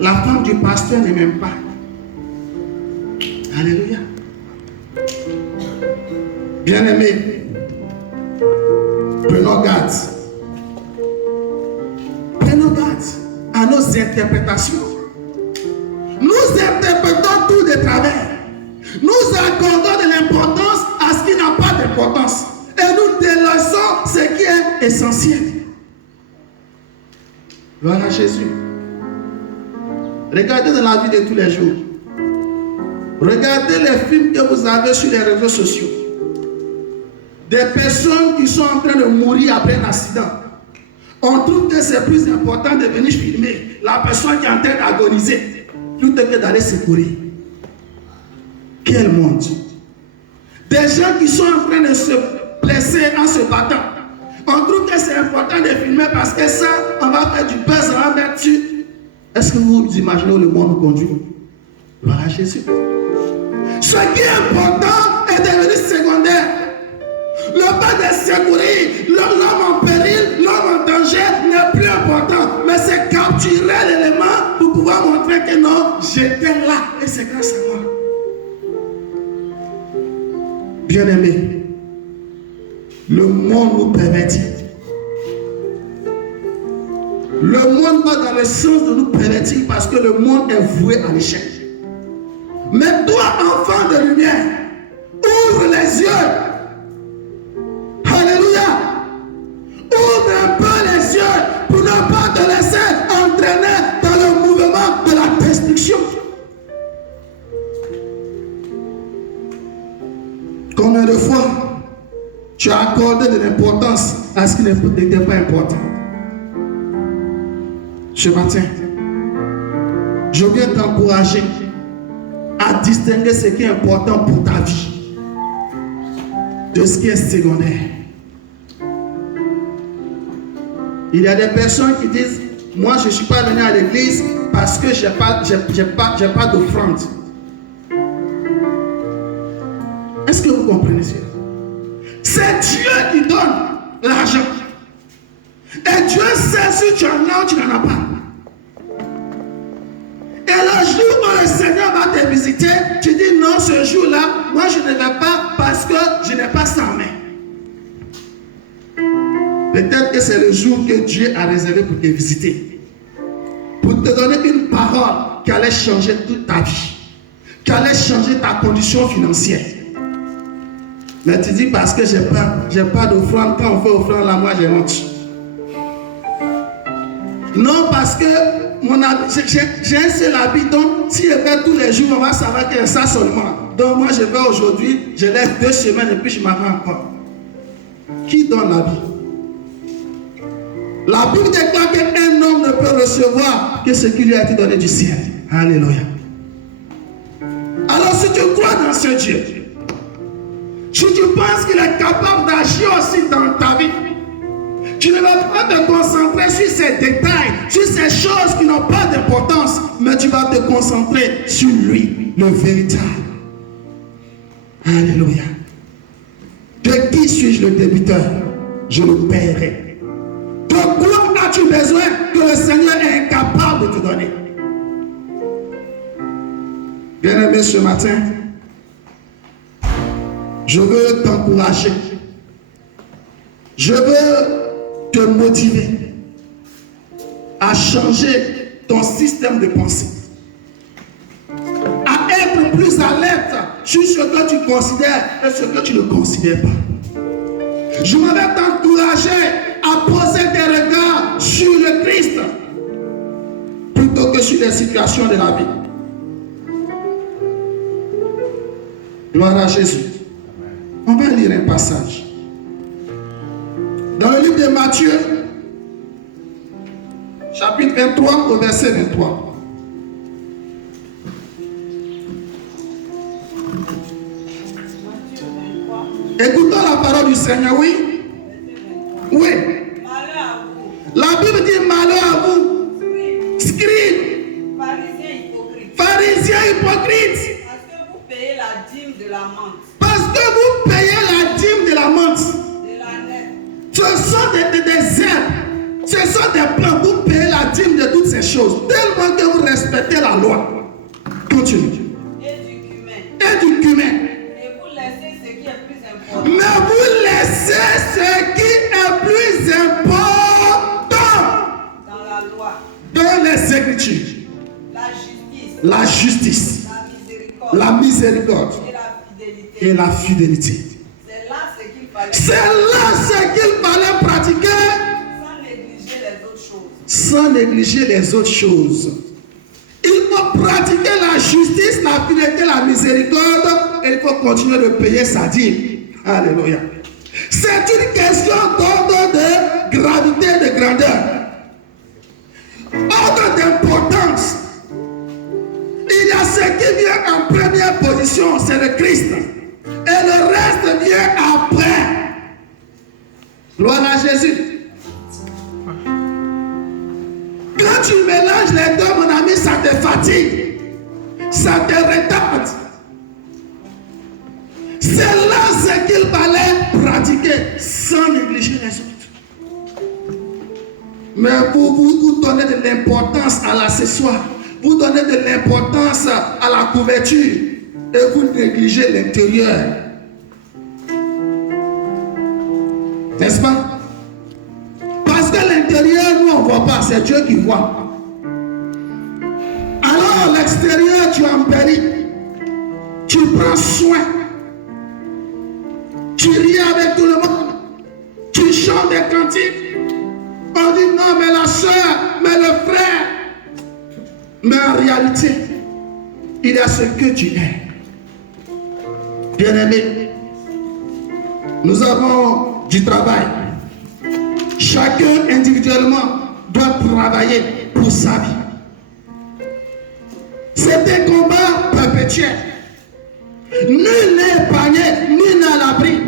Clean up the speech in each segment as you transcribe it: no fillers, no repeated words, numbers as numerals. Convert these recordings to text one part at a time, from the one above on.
la femme du pasteur ne m'aime pas. Alléluia. Bien-aimés, prenons garde. Prenons garde à nos interprétations. Nous interprétons tout de travers. Nous accordons de l'importance à ce qui n'a pas d'importance. Et nous délaissons ce qui est essentiel. Gloire à Jésus. Regardez dans la vie de tous les jours. Regardez les films que vous avez sur les réseaux sociaux. Des personnes qui sont en train de mourir après un accident. On trouve que c'est plus important de venir filmer la personne qui est en train d'agoniser plutôt que d'aller secourir. Quel monde! Des gens qui sont en train de se blesser en se battant. On trouve que c'est important de filmer parce que ça, on va faire du buzz, on va mettre dessus. Est-ce que vous imaginez où le monde nous conduit? Voilà Jésus. Ce qui est important est devenu secondaire. Le pas de secourir, l'homme en péril, l'homme en danger n'est plus important. Mais c'est capturer l'élément pour pouvoir montrer que non, j'étais là et c'est grâce à moi. Bien-aimés, le monde nous pervertit. Le monde va dans le sens de nous pervertir parce que le monde est voué à l'échec. Mais toi, enfant de lumière, ouvre les yeux. Alléluia. Ouvre un peu les yeux pour ne pas te laisser entraîner dans le mouvement de la destruction. Combien de fois tu as accordé de l'importance à ce qui n'était pas important? Ce matin, je viens t'encourager à distinguer ce qui est important pour ta vie de ce qui est secondaire. Il y a des personnes qui disent, moi je ne suis pas venu à l'église parce que j'ai pas d'offrande. Est-ce que vous comprenez cela? C'est Dieu qui donne l'argent. Et Dieu sait si tu en as ou tu n'en as pas. Et le jour où le Seigneur va te visiter, tu dis non, ce jour-là, moi je ne vais pas parce que je n'ai pas ça en main. Peut-être que c'est le jour que Dieu a réservé pour te visiter. Pour te donner une parole qui allait changer toute ta vie. Qui allait changer ta condition financière. Mais tu dis parce que j'ai pas d'offrande, quand on fait offrande là, moi j'ai honte. Non, parce que j'ai un seul habit, donc si je fais tous les jours, on va savoir que c'est ça seulement. Donc moi je vais aujourd'hui, je laisse 2 semaines et puis je m'en vais encore. Qui donne la vie? La Bible déclare qu'un homme ne peut recevoir que ce qui lui a été donné du ciel. Alléluia. Alors si tu crois dans ce Dieu, si tu penses qu'il est capable d'agir aussi dans ta vie, tu ne vas pas te concentrer sur ces détails, sur ces choses qui n'ont pas d'importance, mais tu vas te concentrer sur lui, le véritable. Alléluia. De qui suis-je le débiteur? Je le paierai. De quoi as-tu besoin que le Seigneur est incapable de te donner? Bien-aimé, ce matin, je veux t'encourager. Je veux te motiver à changer ton système de pensée, à être plus alerte sur ce que tu considères et ce que tu ne considères pas. Je vais t'encourager à poser des regards sur le Christ plutôt que sur les situations de la vie. Gloire à Jésus. On va lire un passage. Dans le livre de Matthieu, chapitre 23, au verset 23. Écoutons la parole du Seigneur, oui? Oui. La Bible dit malheur à vous, scribes, pharisiens hypocrites. Parce que vous payez la dîme de la menthe. Parce que vous payez la dîme de la menthe. Ce sont des herbes, ce sont des plants, vous payez la dîme de toutes ces choses. Tellement que vous respectez respectez la loi. Continue. Et du cumin. Et du cumin. Et vous laissez ce qui est plus important. Mais vous laissez ce qui est plus important Dans la loi. dans les Écritures. La justice. La miséricorde. Et la fidélité. Et la fidélité. C'est là ce qu'il fallait. C'est là ce qu'il fallait pratiquer Sans négliger les autres choses. sans négliger les autres choses. Il faut pratiquer la justice, la fidélité, la miséricorde et il faut continuer de payer sa dîme. Alléluia. C'est une question d'ordre de gravité et de grandeur. Ordre d'importance. Il y a ce qui vient en première position, c'est le Christ. Et le reste vient après. Gloire à Jésus. Quand tu mélanges les deux, mon ami, ça te fatigue. Ça te retarde. C'est là ce qu'il fallait pratiquer sans négliger les autres. Mais vous donnez de l'importance à l'accessoire. Vous donnez de l'importance à la couverture. Et vous négligez l'intérieur. N'est-ce pas? Parce que l'intérieur, nous on ne voit pas, c'est Dieu qui voit. Alors l'extérieur, tu embellis. Tu prends soin. Tu ris avec tout le monde. Tu chantes des cantiques. On dit non, mais la soeur, mais le frère. Mais en réalité, il y a ce que tu es. Bien-aimé, nous avons du travail. Chacun individuellement doit travailler pour sa vie. C'est un combat perpétuel. Nul n'est épargné, nul n'est à l'abri.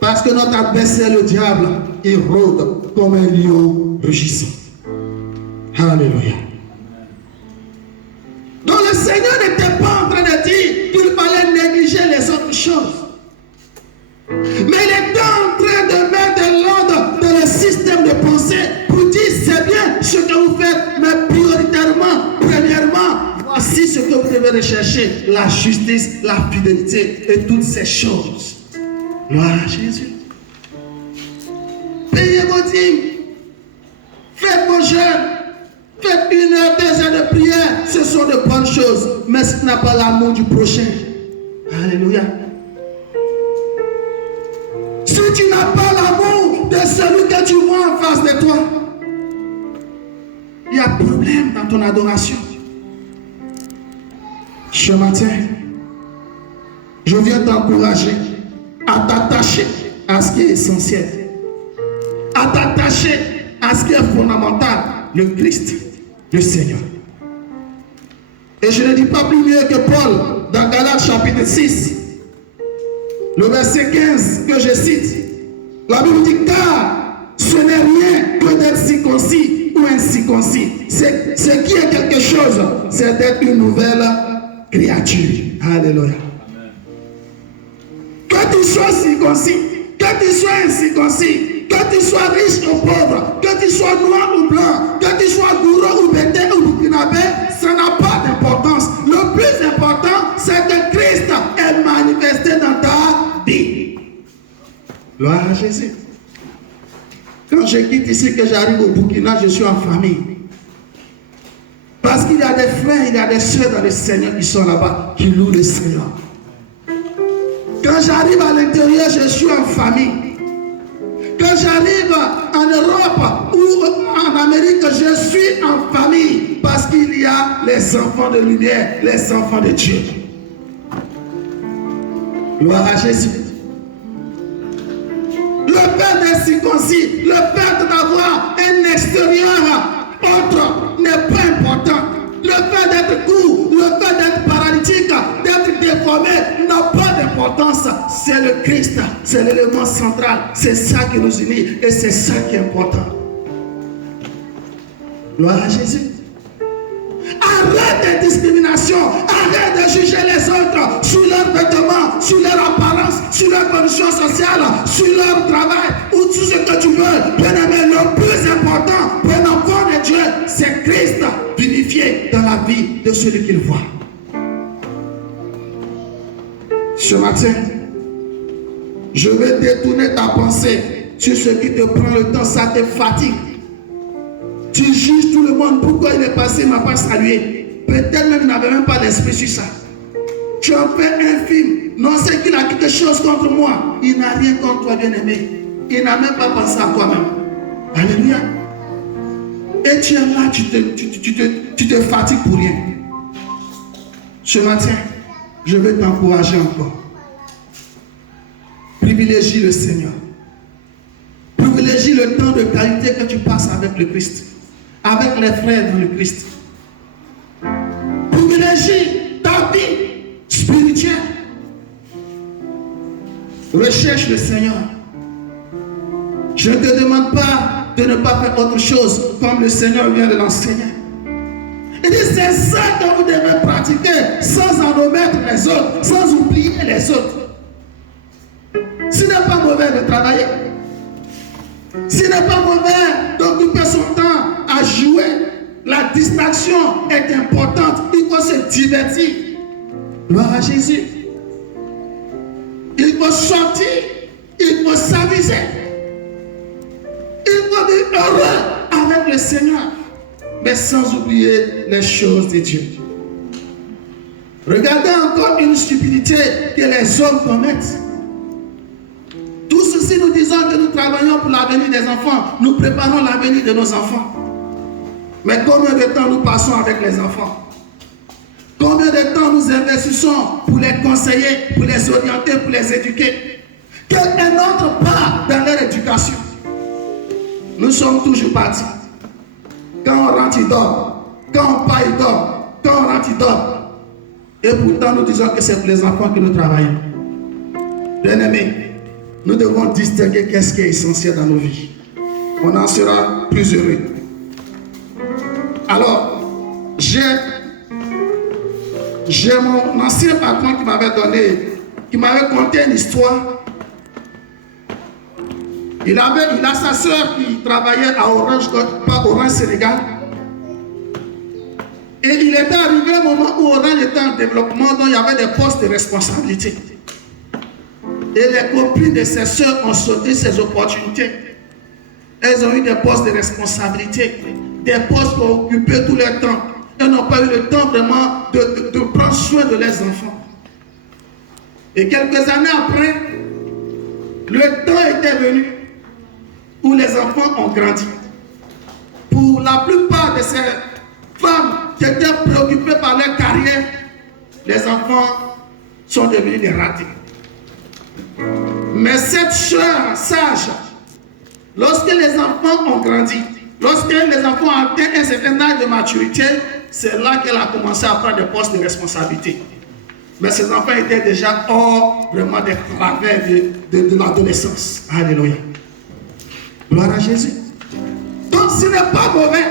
Parce que notre adversaire, le diable, il rôde comme un lion rugissant. Alléluia. Donc le Seigneur n'était pas en train de dire qu'il fallait négliger les autres choses. Mais il était en train de mettre l'ordre dans le système de pensée pour dire c'est bien ce que vous faites, mais prioritairement, premièrement, voici ce que vous devez rechercher, la justice, la fidélité et toutes ces choses. Gloire à Jésus. Payez vos dîmes, faites vos jeûnes, faites 1 heure, 2 heures de prière, ce sont de bonnes choses, mais ce n'est pas l'amour du prochain. Alléluia. Si tu n'as pas l'amour de celui que tu vois en face de toi, il y a problème dans ton adoration. Ce matin, je viens t'encourager à t'attacher à ce qui est essentiel, à t'attacher à ce qui est fondamental, le Christ, le Seigneur. Et je ne dis pas plus mieux que Paul dans Galates chapitre 6, le verset 15 que je cite. La Bible dit car ce n'est rien que d'être circoncis ou incirconcis. Ce qui est quelque chose, c'est d'être une nouvelle créature. Alléluia. Que tu sois circoncis, que tu sois incirconcis, que tu sois riche ou pauvre, que tu sois noir ou blanc, que tu sois gourou ou bété ou burkinabé, ça n'a pas d'importance. Le plus important, c'est que Christ est manifesté dans ta vie. Gloire à Jésus. Quand je quitte ici, que j'arrive au Burkina, je suis en famille. Parce qu'il y a des frères, il y a des soeurs dans le Seigneur qui sont là-bas, qui louent le Seigneur. Quand j'arrive à l'intérieur, je suis en famille. Quand j'arrive en Europe ou en Amérique, je suis en famille. Parce qu'il y a les enfants de lumière, les enfants de Dieu. Gloire à Jésus. Le fait d'être circoncis, le fait d'avoir un extérieur autre n'est pas important. Le fait d'être court, le fait d'être paralytique, d'être déformé n'a pas d'importance. C'est le Christ, c'est l'élément central. C'est ça qui nous unit et c'est ça qui est important. Gloire à Jésus. Arrête les discriminations, arrête de juger les autres sur leurs vêtements, sur leur apparence, sur leur condition sociale, sur leur travail ou tout ce que tu veux. Bien aimé, le plus important pour un enfant de Dieu, c'est Christ vivifié dans de celui qu'il voit. Ce matin, je vais détourner ta pensée sur ce qui te prend le temps, ça te fatigue. Tu juges tout le monde, pourquoi il est passé, il ne m'a pas salué. Peut-être même il n'avait même pas l'esprit sur ça. Tu en fais un film. Non, c'est qu'il a quelque chose contre moi. Il n'a rien contre toi, bien-aimé. Il n'a même pas pensé à toi-même. Alléluia. Et tu es là, tu te fatigues pour rien. Ce matin, je veux t'encourager encore. Privilégie le Seigneur. Privilégie le temps de qualité que tu passes avec le Christ, avec les frères dans le Christ. Privilégie ta vie spirituelle. Recherche le Seigneur. Je ne te demande pas de ne pas faire autre chose comme le Seigneur vient de l'enseigner. Il dit c'est ça que vous devez pratiquer sans en omettre les autres, sans oublier les autres. Ce n'est pas mauvais de travailler. Ce n'est pas mauvais d'occuper son temps à jouer. La distraction est importante. Il faut se divertir. Gloire à Jésus. Il faut sortir. Il faut s'amuser. Il faut vivre heureux avec le Seigneur. Mais sans oublier les choses de Dieu. Regardez encore une stupidité que les hommes commettent. Tout ceci, nous disons que nous travaillons pour l'avenir des enfants. Nous préparons l'avenir de nos enfants. Mais combien de temps nous passons avec les enfants? Combien de temps nous investissons pour les conseiller, pour les orienter, pour les éduquer? Quelle est notre part dans leur éducation? Nous sommes toujours partis. Quand on rentre, il dort. Quand on part, il dort. Quand on rentre, il dort. Et pourtant, nous disons que c'est pour les enfants que nous travaillons. Bien-aimés, nous devons distinguer qu'est-ce qui est essentiel dans nos vies. On en sera plus heureux. Alors, j'ai mon ancien patron qui m'avait conté une histoire. Il a sa soeur qui travaillait à Orange, pas Orange Sénégal. Et il était arrivé au moment où Orange était en développement, donc il y avait des postes de responsabilité. Et les copines de ses soeurs ont sauté ces opportunités. Elles ont eu des postes de responsabilité, des postes pour occuper tout leur temps. Elles n'ont pas eu le temps vraiment de prendre soin de leurs enfants. Et quelques années après, le temps était venu où les enfants ont grandi. Pour la plupart de ces femmes qui étaient préoccupées par leur carrière, les enfants sont devenus des ratés. Mais cette soeur sage, lorsque les enfants ont grandi, lorsque les enfants ont atteint un certain âge de maturité, c'est là qu'elle a commencé à prendre des postes de responsabilité. Mais ces enfants étaient déjà hors vraiment des travers de l'adolescence. Alléluia. Gloire à Jésus. Donc ce n'est pas mauvais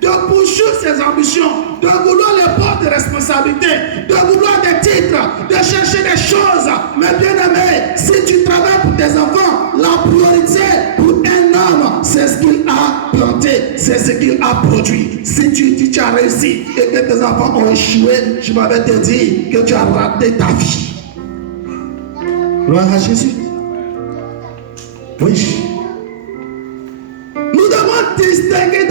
de poursuivre ses ambitions, de vouloir les postes de responsabilité, de vouloir des titres, de chercher des choses. Mais bien aimé, si tu travailles pour tes enfants, la priorité pour un homme, c'est ce qu'il a planté, c'est ce qu'il a produit. Si tu as réussi et que tes enfants ont échoué, je m'avais te dire que tu as raté ta vie. Gloire à Jésus. Oui. Nous devons distinguer